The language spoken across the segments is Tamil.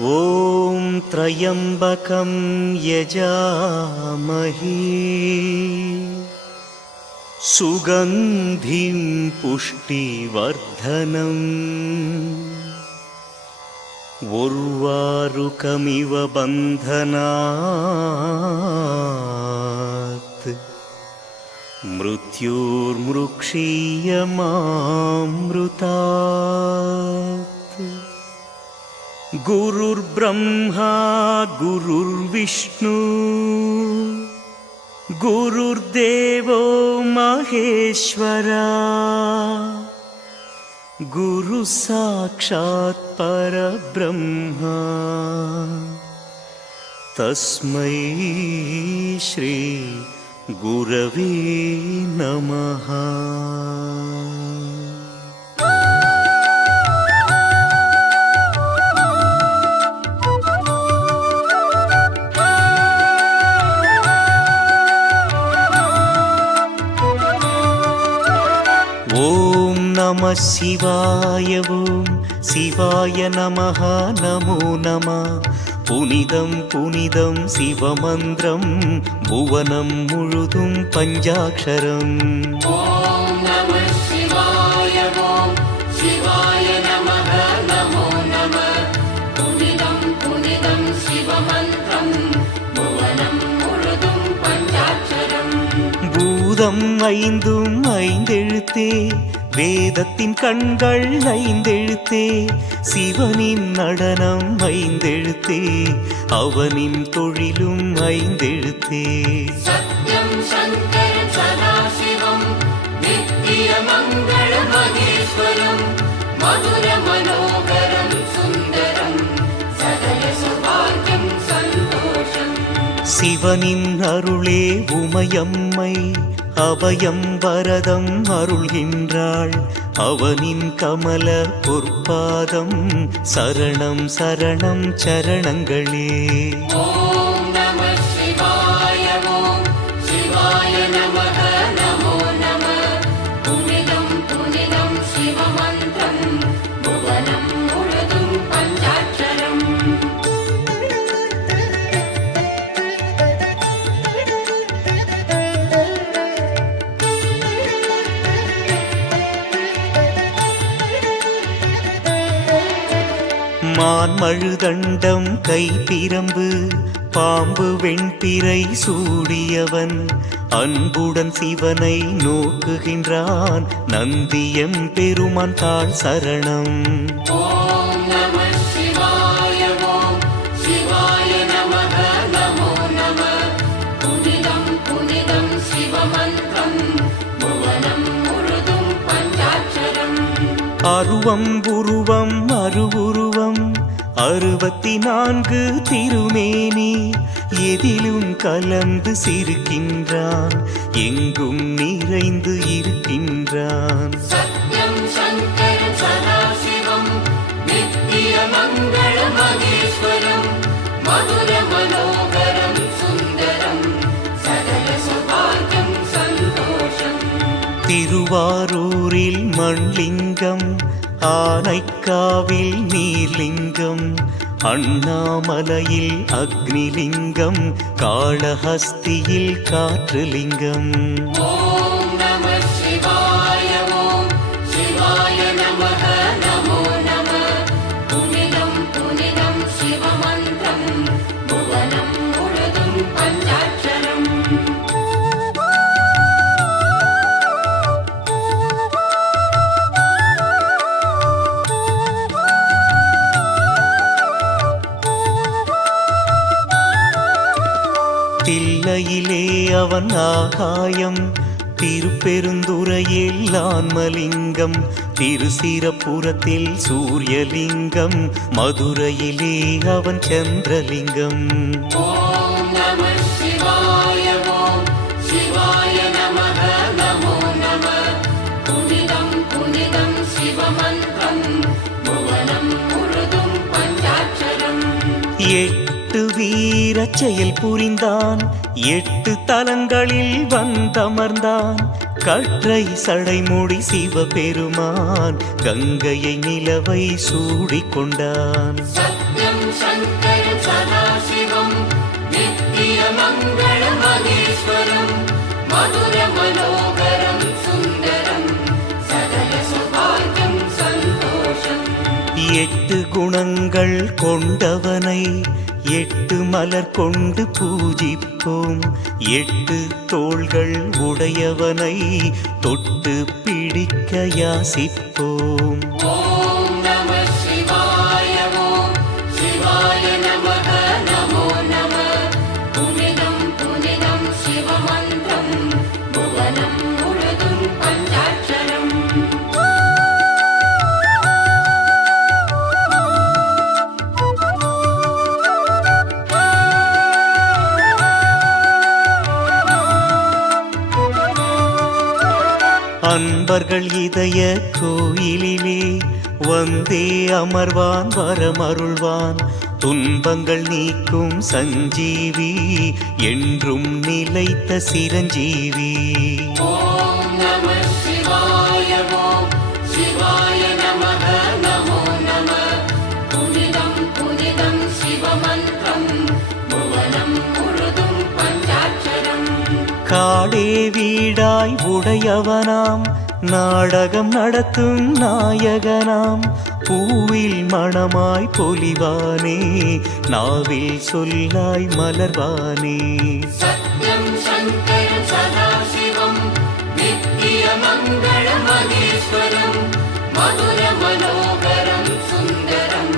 ॐ त्र्यम्बकं यजामहे सुगन्धिं पुष्टिवर्धनम् उर्वारुकमिव बन्धनात् मृत्युर्मृक्षीयमामृतात्। गुरुर्ब्रह्मा गुरुर्विष्णु गुरुर्देवो महेश्वरा गुरु साक्षात् परब्रह्मा तस्मै श्री गुरवे नमः। ॐ नमः शिवाय ॐ शिवाय नमः नमो नमः। புனிதம் புனிதம் சிவமந்திரம் புவனம் முழுதும் பஞ்சாட்சரம்। ஓம் நமः சிவாய ஓம் சிவாய நமः நமோ நமः। புனிதம் புனிதம் சிவமந்திரம் புவனம் முழுதும் பஞ்சாட்சரம்। பூதம் ஐந்தும் ஐந்தெழுத்தே வேதத்தின் கண்கள் ஐந்தெழுத்தே சிவனின் நடனம் ஐந்தெழுத்தே அவனின் தொழிலும் ஐந்தெழுத்தே। சத்யம் சங்கரம் சதாசிவம் நித்திய மங்கள மகேஸ்வரம் மதுர மனோகரம் சுந்தரம் சகல சௌபாகியம் சந்தோஷம்। சிவனின் அருளே உமையம்மை அபயம் வரதம் அருள்கின்றாள் அவனின் கமல பொற்பாதம் சரணம் சரணம் சரணங்களே। ஓம் நமः சிவாய ஓம் சிவாய நமः நமோ நமः। புனிதம் புனிதம் சிவமந்திரம் புவனம் முழுதும் பஞ்சாட்சரம்। மான்மழுதண்டம் கைப்பிரம்பு பாம்பு வெண்பிறை சூடியவன் அன்புடன் சிவனை நோக்குகின்றான் நந்தியம் பெருமான் தாழ் சரணம்। ஓம் நமः சிவாய ஓம் சிவாய நமः நமோ நமः। புனிதம் புனிதம் சிவமந்திரம் புவனம் முழுதும் பஞ்சாட்சரம்। அருவம் உருவம் அருவுருவம் 64 திருமேனி எதிலும் கலந்து சிரிக்கின்றான் எங்கும் நிறைந்து இருக்கின்றான்। சத்யம் சங்கரம் சதாசிவம் நித்திய மங்கள மகேஸ்வரம் மதுர மனோகரம் சுந்தரம் சகல சௌபாகியம் சந்தோஷம்। திருவாரூரில் மண்லிங்கம் ஆனைக்காவில் நீர்லிங்கம் அண்ணாமலையில் அக்னிலிங்கம் காளஹஸ்தியில் காற்றுலிங்கம்। ஓம் நமः சிவாய ஓம் சிவாய நமः நமோ நமः। புனிதம் புனிதம் சிவமந்திரம் புவனம் முழுதும் பஞ்சாட்சரம்। தில்லையிலே அவன் ஆகாயம் திருப்பெருந்துறையில் ஆன்மலிங்கம் திருசிரப்புரத்தில் சூரியலிங்கம் மதுரையிலே அவன் சந்திரலிங்கம்। ஓம் நமः சிவாய ஓம் சிவாய நமः நமோ நமः। புனிதம் புனிதம் சிவமந்திரம் புவனம் முழுதும் பஞ்சாட்சரம்। 8 வீரச் செயல் புரிந்தான் 8 தலங்களில் வந்தமர்ந்தான் கற்றை சடைமுடி சிவபெருமான் கங்கையை நிலவை சூடிக்கொண்டான்। சத்யம் शङ्करं सदाशिवं नित्यमङ्गलमहेश्वरं मधुरमनोहरं सुन्दरं सकलसौभाग्यं सन्तोषम् எட்டு குணங்கள் கொண்டவனை எட்டு மலர் கொண்டு பூஜிப்போம். எட்டு தோள்கள் உடையவனை தொட்டு பிடிக்க யாசிப்போம். ॐ नमः शिवाय ॐ शिवाय नमः नमो नमः पुनिदं पुनिदं शिवमन्त्रं भुवनं मुरुदुं पञ्चाक्षरम् அன்பர்கள் இதய கோயிலிலே வந்தே அமர்வான் வரமருள்வான். துன்பங்கள் நீக்கும் சஞ்சீவி என்றும் நிலைத்த சிரஞ்சீவி. ॐ नमः शिवाय ॐ शिवाय नमः नमो नमः पुनिदं पुनिदं शिवमन्त्रं भुवनं मुरुदुं पञ्चाक्षरम् காடே வீடாய் உடையவனாம் நாடகம் நடத்தும் நாயகனாம். பூவில் மணமாய் பொலிவானே நாவில் சொல்லாய் மலர்வானே. सत्यं शङ्करं सदाशिवं नित्यमङ्गलमहेश्वरं मधुरमनोहरं सुन्दरं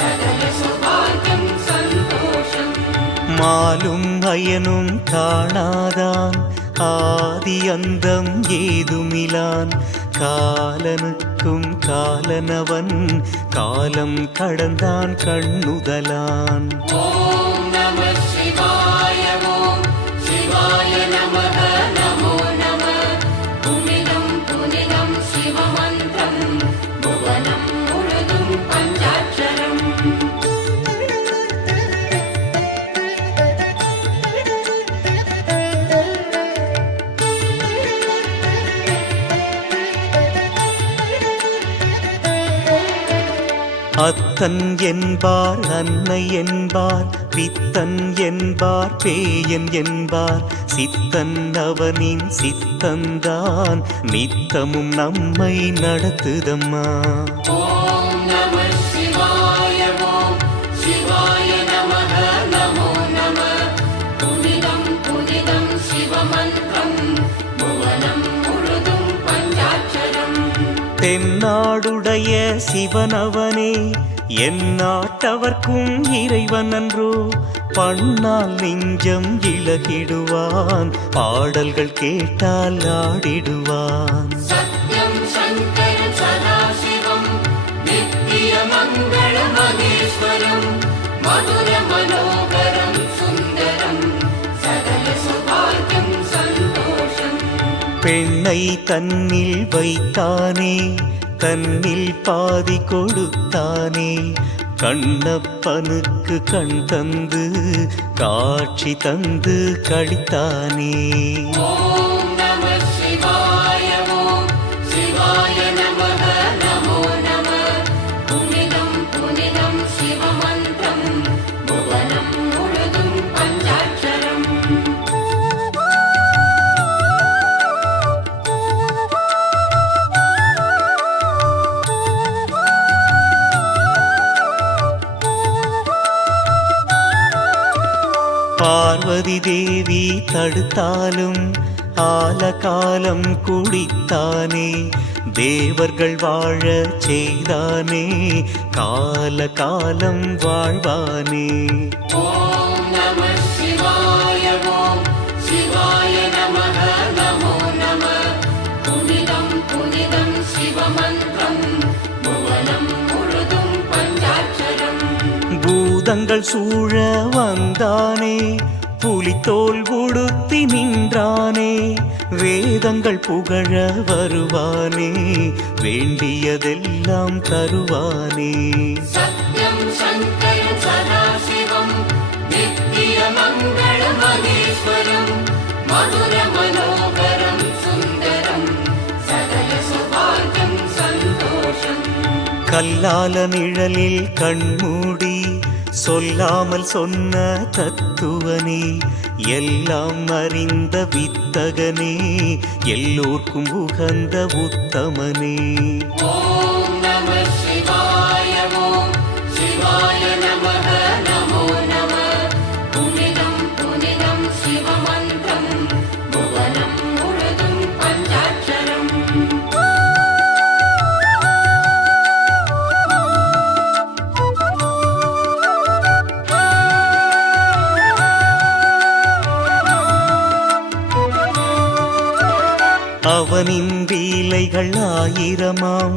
सकलसौभाग्यं सन्तोषम् மாலும் அயனும் காணாதான் ஆதி அந்தம் ஏதுமிலான். காலனுக்கும் காலனவன் காலம் கடந்தான் கண்ணுதலான். ॐ नमः शिवाय ॐ शिवाय नमः नमो नमः पुनिदं पुनिदं शिवमन्त्रं भुवनं मुरुदुं पञ्चाक्षरम् அத்தன் என்பார் அன்னை என்பார் பித்தன் என்பார் பேயன் என்பார். சித்தன் அவனின் சித்தந்தான் நித்தமும் நம்மை நடத்துதம்மா. ॐ नमः शिवाय ॐ शिवाय नमः नमो नमः पुनिदं पुनिदं शिवमन्त्रं भुवनं मुरुदुं पञ्चाक्षरम् தென்னாடுடைய சிவனவனே எந்நாட்டவர்க்கும் இறைவன் அன்றோ. பண்ணால் நெஞ்சம் இழகிடுவான் பாடல்கள் கேட்டால் ஆடிடுவான். सत्यं शङ्करं सदाशिवं नित्यमङ्गलमहेश्वरं मधुरमनोहरं सुन्दरं सकलसौभाग्यं सन्तोषम् பெண்ணை தன்னில் வைத்தானே தன்னில் பாதி கொடுத்தானே. கண்ணப்பனுக்கு கண் தந்து காட்சி தந்து கழித்தானே. ॐ नमः शिवाय ॐ शिवाय नमः नमो नमः पुनिदं पुनिदं शिवमन्त्रं भुवनं मुरुदुं पञ्चाक्षरम् பார்வதி தேவி தடுத்தாலும் ஆலகாலம் குடித்தானே. தேவர்கள் வாழ செய்தானே கால காலம் வாழ்வானே. ॐ नमः शिवाय ॐ शिवाय नमः नमो नमः पुनिदं पुनिदं शिवमन्त्रं भुवनं मुरुदुं पञ्चाक्षरम् பூதங்கள் சூழ வந்தானே புலித்தோல் உடுத்தி நின்றானே. வேதங்கள் புகழ வருவானே வேண்டியதெல்லாம் தருவானே. सत्यं शङ्करं सदाशिवं नित्यमङ्गलमहेश्वरं मधुरमनोहरं सुन्दरं सकलसौभाग्यं सन्तोषम् கல்லால நிழலில் கண்மூடி சொல்லாமல் சொன்ன தத்துவனே, எல்லாம் அறிந்த வித்தகனே, எல்லோர்க்கும் உகந்த உத்தமனே. ஓம் நம சிவாய ஓம் சிவாய நமக நமோ நம. புனிதம் புனிதம் சிவமந்திரம் புவனம் முழுதும் பஞ்சாட்சரம். அவனின் லீலைகள் ஆயிரமாம்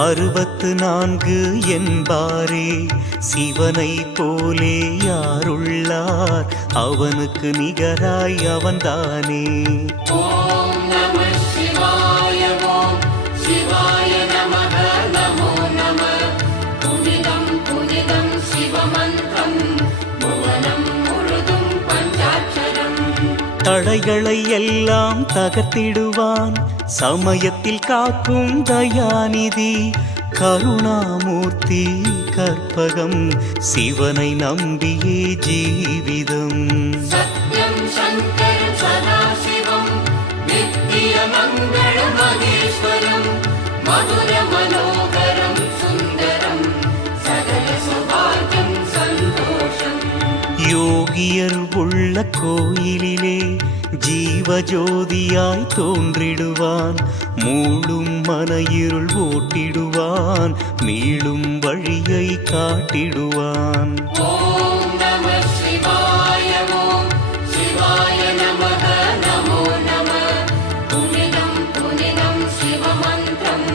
64 என்பாரே. சிவனை போலே யாருள்ளார், அவனுக்கு நிகராய் அவன்தானே. ஓம் நம சிவாய ஓம் சிவாய நமக நமோ நம. புனிதம் புனிதம் சிவமந்திரம் புவனம் முழுதும் பஞ்சாட்சரம். தடைகளை எல்லாம் தகர்த்திடுவான், சமயத்தில் காக்கும் தயாநிதி. கருணாமூர்த்தி கற்பகம், சிவனை நம்பியே ஜீவிதம். சத்யம் சங்கரம் சதாசிவம் நித்திய மங்கள மகேஸ்வரம். மதுர மனோகரம் சுந்தரம் சகல சௌபாகியம் சந்தோஷம். யோகியர் உள்ள கோயிலிலே ஜீவஜோதியாய் தோன்றிடுவான். மூளும் மன இருள் ஓட்டிடுவான், மீளும் வழியை காட்டிடுவான். ஓம் நம சிவாய ஓம் சிவாய நமக நமோ நம. புனிதம் புனிதம் சிவமந்திரம்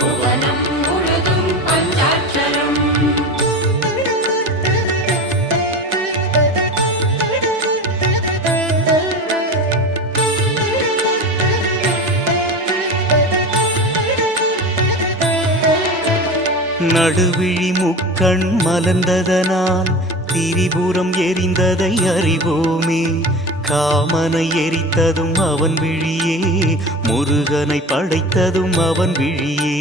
புவனம் முழுதும் பஞ்சாட்சரம். நடுவிழி முக்கண் மலர்ந்ததனால் திரிபுரம் எரிந்ததை அறிவோமே. காமனை எரித்ததும் அவன் விழியே, முருகனை படைத்ததும் அவன் விழியே.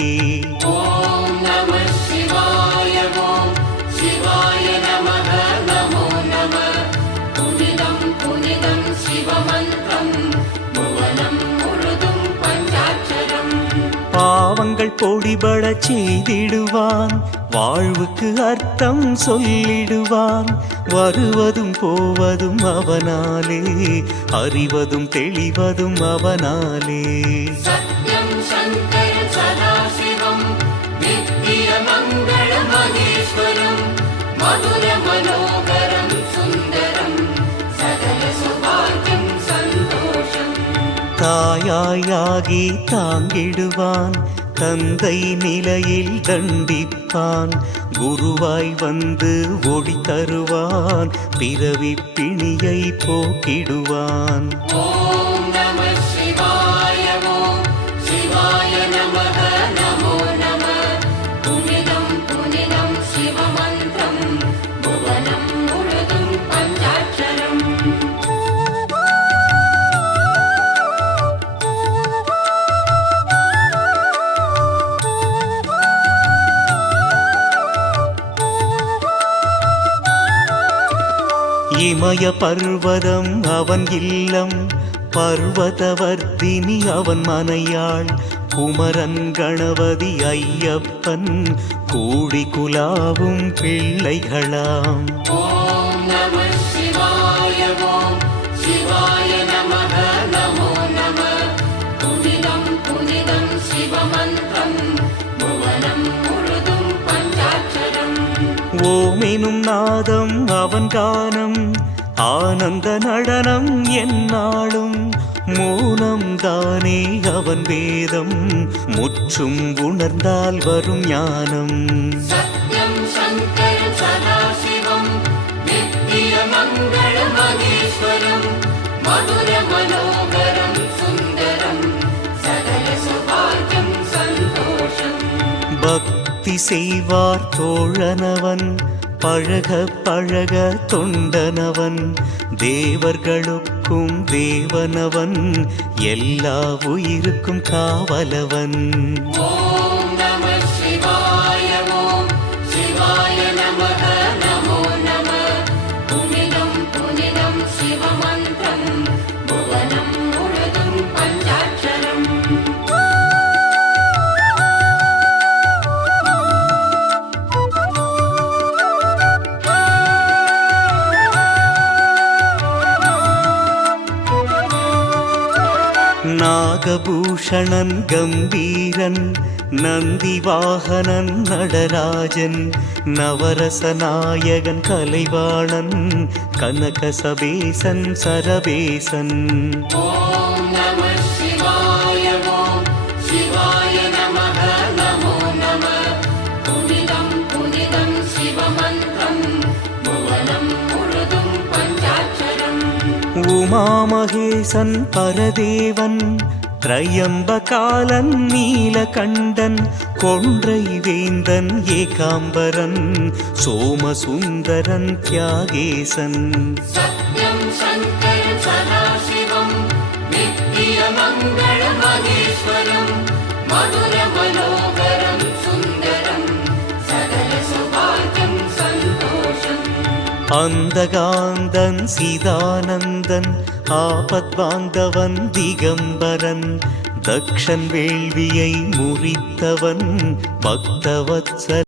ஓம் நம சிவாய ஓம் சிவாய நமக நமோ நம. புனிதம் புனிதம் சிவமந்திரம் புவனம் முழுதும் பஞ்சாட்சரம். பாவங்கள் பொடிபடச் செய்திடுவான், வாழ்வுக்கு அர்த்தம் சொல்லிடுவான். வருவதும் போவதும் அவனாலே, அறிவதும் தெளிவதும் அவனாலே. சத்யம் சங்கரம் சதாசிவம் நித்திய மங்கள மகேஸ்வரம். மதுர மனோகரம் சுந்தரம் சகல சௌபாகியம் சந்தோஷம். தாயாயாகி தாங்கிடுவான், தந்தை நிலையில் தண்டிப்பான். குருவாய் வந்து ஒளி தருவான், பிறவி பிணியை போக்கிடுவான். ஓம் நம சிவாய ஓம் சிவாய நமக நமோ நம. புனிதம் புனிதம் சிவமந்திரம் புவனம் முழுதும் பஞ்சாட்சரம். இமய பர்வதம் அவன் இல்லம், பர்வதவர்த்தினி அவன் மனையாள். குமரன் கணபதி ஐயப்பன் கூடி குலாவும் பிள்ளைகளாம். ஓம் நம சிவாய ஓம் சிவாய நமக நமோ நம. புனிதம் புனிதம் சிவமந்திரம் புவனம் முழுதும் பஞ்சாட்சரம். ஓமெனும் நாதம் அவன் கானம், ஆனந்த நடனம் எந்நாளும். மௌனம் தானே அவன் வேதம், முற்றும் உணர்ந்தால் வரும் ஞானம். சத்யம் சங்கரம் சதாசிவம் நித்திய மங்கள மகேஸ்வரம். மதுர மனோகரம் சுந்தரம் சகல சௌபாகியம் சந்தோஷம். பக்தி செய்வார் தோழனவன், பழக பழக தொண்டனவன். தேவர்களுக்கும் தேவனவன், எல்லா உயிருக்கும் காவலவன். ஓம் நம சிவாய ஓம் சிவாய நமக நமோ நம. நாகபூஷணன் கம்பீரன் நந்திவாகனன் நடராஜன் நவரசநாயகன் கலைவாணன் கனகசபேசன் சரபேசன். ஓம் நம சிவாய ஓம் சிவாய நமः நமோ நமः. புனிதம் புனிதம் சிவமந்திரம் புவனம் முழுதும் பஞ்சாட்சரம். உமாமகேசன் பரதேவன் திரையம்பகாலன் நீலகண்டன் கொன்றை வேந்தன் ஏகாம்பரன் சோமசுந்தரன் தியாகேசன். சத்யம் சங்கரம் சதாசிவம் நித்யமங்கள மகேஸ்வரம் மதுர மனோகரம் சுந்தரம் சகல சௌபாகியம் சந்தோஷம். அந்தகாந்தன் சீதானந்தன் ஆபத்பாந்தவன் திகம்பரன் தக்ஷன் வேள்வியை முறித்தவன் பக்தவத்ச